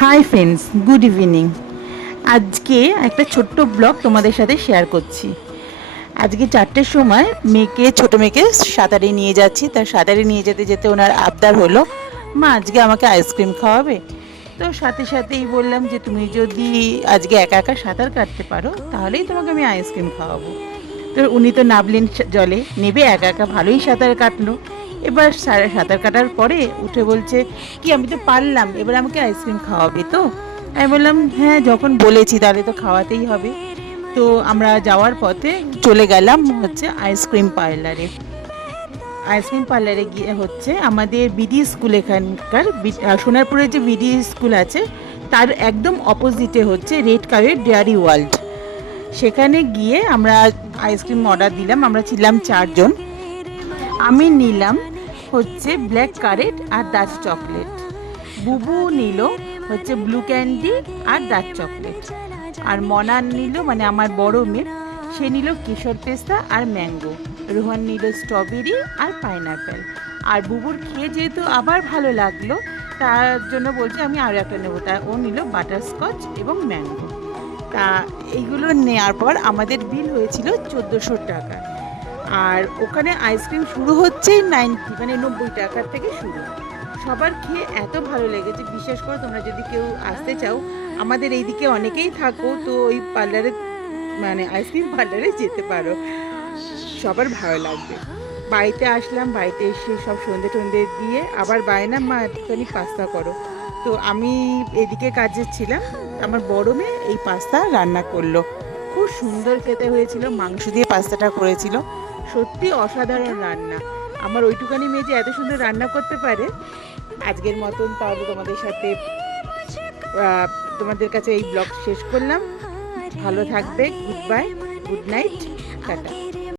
Hi friends, good evening. আজকে একটা ছোট্ট ব্লগ তোমাদের সাথে শেয়ার করছি। আজকে 4টের সময় ছোটো মেয়েকে সাঁতারে নিয়ে যাচ্ছি। তার সাঁতারে নিয়ে যেতে যেতে ওনার আবদার হলো, মা আজকে আমাকে আইসক্রিম খাওয়াবে। তো সাথে সাথেই বললাম যে তুমি যদি আজকে একা একা সাঁতার কাটতে পারো তাহলেই তোমাকে আমি আইসক্রিম খাওয়াবো। তো উনি তো নামলেন জলে, নেবে একা একা ভালোই সাঁতার কাটলো। এবার সাঁতার কাটার পরে উঠে বলছে কি আমি তো পারলাম, এবার আমাকে আইসক্রিম খাওয়াবে তো? আমি বললাম হ্যাঁ, যখন বলেছি তাহলে তো খাওয়াতেই হবে। তো আমরা যাওয়ার পথে চলে গেলাম হচ্ছে আইসক্রিম পার্লারে। আইসক্রিম পার্লারে গিয়ে হচ্ছে আমাদের বিডি স্কুল, এখানকার সোনারপুরের যে বিডি স্কুল আছে তার একদম অপোজিটে হচ্ছে রেড কারের ডেয়ারি ওয়ার্ল্ড। সেখানে গিয়ে আমরা আইসক্রিম অর্ডার দিলাম। আমরা ছিলাম 4 জন। আমি নিলাম হচ্ছে ব্ল্যাক কারেট আর ডার্ক চকলেট। বুবু নিল হচ্ছে ব্লু ক্যান্ডি আর ডার্ক চকলেট। আর মনান নিল, মানে আমার বড় মেয়ে, সে নিল কেশর পেস্তা আর ম্যাঙ্গো। রোহান নিল স্ট্রবেরি আর পাইনাপেল। আর বুবুর খেয়ে যেহেতু আবার ভালো লাগলো, তার জন্য বলছে আমি আরও একটা নেবো। তা ও নিল বাটারস্কচ এবং ম্যাঙ্গো। তা এইগুলো নেওয়ার পর আমাদের বিল হয়েছিল 1400 টাকা। আর ওখানে আইসক্রিম শুরু হচ্ছে 90 টাকার থেকে শুরু। সবার খেয়ে এত ভালো লেগেছে, বিশেষ করে তোমরা যদি কেউ আসতে চাও, আমাদের এইদিকে অনেকেই থাকো, তো ওই পার্লারে মানে আইসক্রিম পার্লারে যেতে পারো, সবার ভালো লাগবে। বাড়িতে আসলাম, বাড়িতে এসে সব সন্ধে টন্ধে দিয়ে আবার বায়না, মা একটুখানি পাস্তা করো। তো আমি এদিকে কাজে ছিলাম, আমার বড় মেয়ে এই পাস্তা রান্না করলো। খুব সুন্দর খেতে হয়েছিল, মাংস দিয়ে পাস্তাটা করেছিল, সত্যি অসাধারণ রান্না। আমার ওইটুকানি মেয়ে যে এত সুন্দর রান্না করতে পারে। আজকের মতন তাহলে তোমাদের সাথে তোমাদের কাছে এই ব্লগ শেষ করলাম। ভালো থাকবে, good bye, good night, tata.